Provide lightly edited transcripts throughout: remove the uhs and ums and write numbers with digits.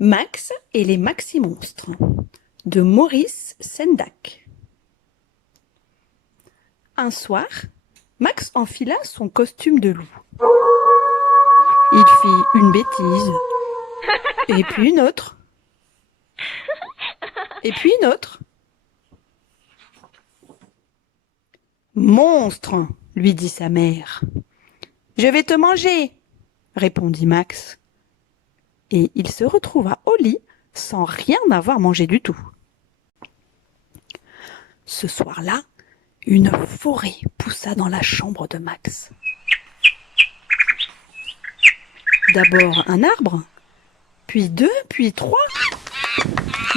Max et les Maximonstres de Maurice Sendak. Un soir, Max enfila son costume de loup. Il fit une bêtise, et puis une autre, et puis une autre. « Monstre !» lui dit sa mère. « Je vais te manger !» répondit Max. Et il se retrouva au lit sans rien avoir mangé du tout. Ce soir-là, une forêt poussa dans la chambre de Max. D'abord un arbre, puis deux, puis trois,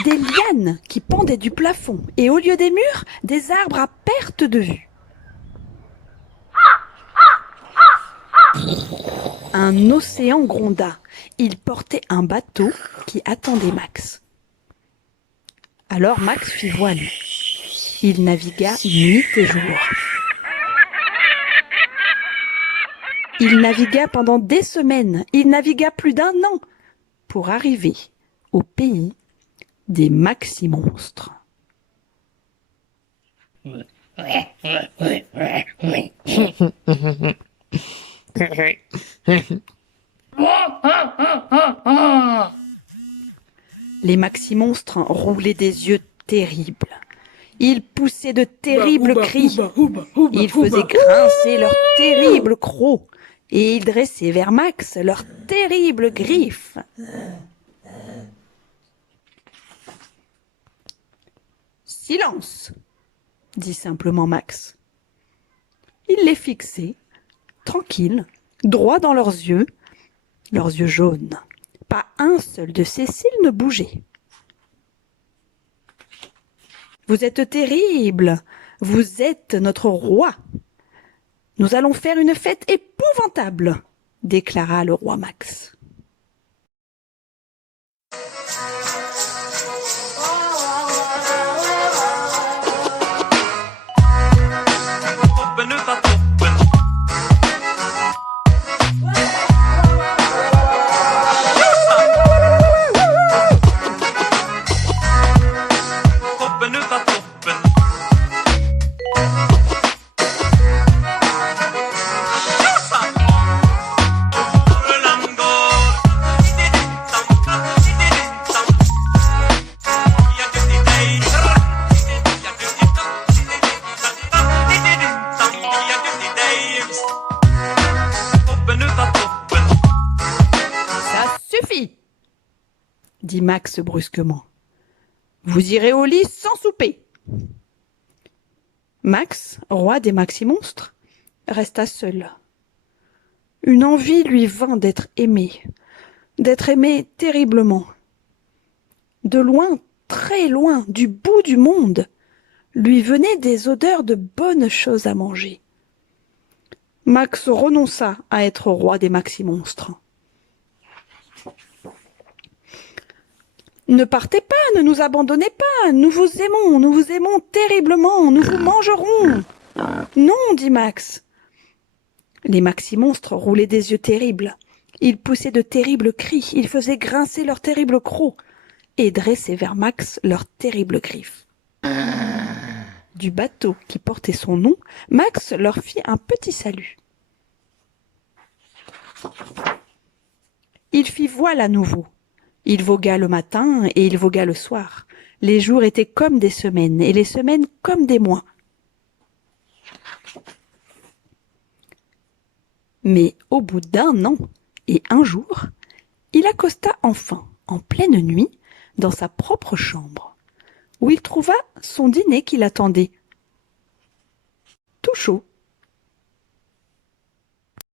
des lianes qui pendaient du plafond et au lieu des murs, des arbres à perte de vue. Un océan gronda. Il portait un bateau qui attendait Max. Alors Max fit voile. Il navigua nuit et jour. Il navigua pendant des semaines, il navigua plus d'1 an pour arriver au pays des Maximonstres. Les Maximonstres roulaient des yeux terribles. Ils poussaient de terribles cris. Ils faisaient grincer leurs terribles crocs. Et ils dressaient vers Max leurs terribles griffes. « Silence !» dit simplement Max. Il les fixait, tranquilles, droit dans leurs yeux jaunes. Pas un seul de ses cils ne bougeait. « Vous êtes terrible, vous êtes notre roi. Nous allons faire une fête épouvantable, déclara le roi Max. Ça suffit, dit Max brusquement. Vous irez au lit sans souper. Max, roi des Maximonstres, resta seul. Une envie lui vint d'être aimé terriblement. De loin, très loin, du bout du monde, lui venaient des odeurs de bonnes choses à manger. Max renonça à être roi des Maximonstres. Ne partez pas, ne nous abandonnez pas, nous vous aimons terriblement, nous vous mangerons. Non, dit Max. Les Maximonstres roulaient des yeux terribles. Ils poussaient de terribles cris, ils faisaient grincer leurs terribles crocs et dressaient vers Max leurs terribles griffes. Du bateau qui portait son nom, Max leur fit un petit salut. Il fit voile à nouveau. Il vogua le matin et il vogua le soir. Les jours étaient comme des semaines et les semaines comme des mois. Mais au bout d'1 an et 1 jour, il accosta enfin, en pleine nuit, dans sa propre chambre, où il trouva son dîner qui l'attendait, tout chaud.